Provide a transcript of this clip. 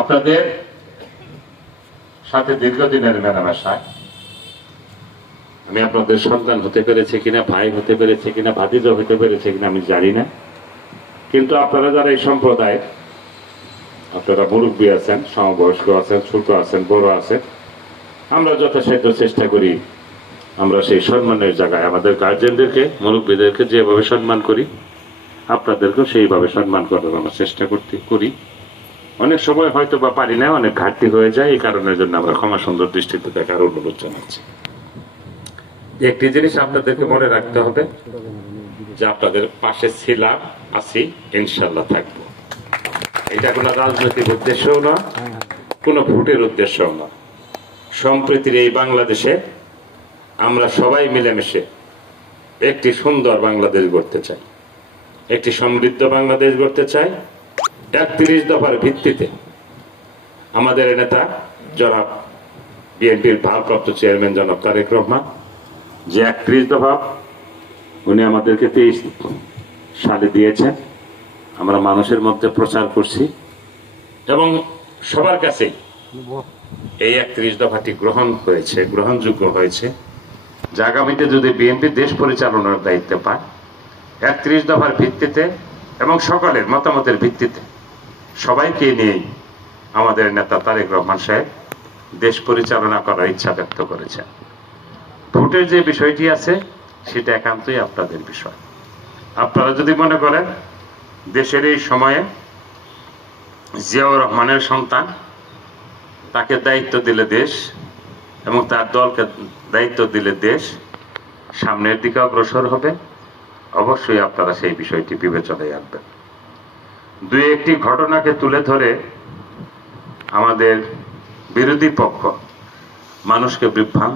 আপনাদের সাথে দীর্ঘদিনের মেলামেশায় আমি আপনাদের সন্তান হতে পেরেছি কিনা, ভাই হতে পেরেছি কিনা, ভাতিজা হতে পেরেছে কিনা আমি জানি না, কিন্তু আপনারা যারা এই সম্প্রদায়ের, আপনারা মুরব্বী আছেন, সমবয়স্ক আছেন, ছোট আছেন, বড় আছেন, আমরা যথাসাধ্য চেষ্টা করি আমরা সেই সম্মানের জায়গায় আমাদের গার্জেনদেরকে, মুরব্বীদেরকে যেভাবে সম্মান করি আপনাদেরকেও সেইভাবে সম্মান করার আমরা চেষ্টা করি। অনেক সময় হয়তো বা পারি না, অনেক ঘাটতি হয়ে যায়, এই কারণের জন্য আমরা ক্ষমা সুন্দর দৃষ্টিতে দেখার অনুরোধ জানাচ্ছি। একটি জিনিস আপনাদেরকে মনে রাখতে হবে যে আপনাদের পাশে ছিলাম, আছি, ইনশাল্লাহ থাকবো। এটা কোনো রাজনৈতিক উদ্দেশ্যও না, কোনো ভোটের উদ্দেশ্যও না। সম্প্রীতির এই বাংলাদেশে আমরা সবাই মিলেমিশে একটি সুন্দর বাংলাদেশ গড়তে চাই, একটি সমৃদ্ধ বাংলাদেশ গড়তে চাই। 31 দফার ভিত্তিতে আমাদের নেতা জনাব বিএনপির ভারপ্রাপ্ত চেয়ারম্যান জনাব তারেক রহমান যে 31 দফা উনি আমাদেরকে 23 সালে দিয়েছেন, আমরা মানুষের মধ্যে প্রচার করছি এবং সবার কাছে এই 31 দফাটি গ্রহণযোগ্য হয়েছে। যে আগামীতে যদি বিএনপি দেশ পরিচালনার দায়িত্ব পায় 31 দফার ভিত্তিতে এবং সকলের মতামতের ভিত্তিতে সবাইকে নিয়ে আমাদের নেতা তারেক রহমান সাহেব দেশ পরিচালনা করার ইচ্ছা ব্যক্ত করেছেন। ভোটের যে বিষয়টি আছে সেটা একান্তই আপনাদের বিষয়। আপনারা যদি মনে করেন দেশের এই সময়ে জিয়াউর রহমানের সন্তান, তাকে দায়িত্ব দিলে দেশ এবং তার দলকে দায়িত্ব দিলে দেশ সামনের দিকে অগ্রসর হবে, অবশ্যই আপনারা সেই বিষয়টি বিবেচনায় আনবেন। দুই একটি ঘটনাকে তুলে ধরে আমাদের বিরোধী পক্ষ মানুষকে বিভ্রান্ত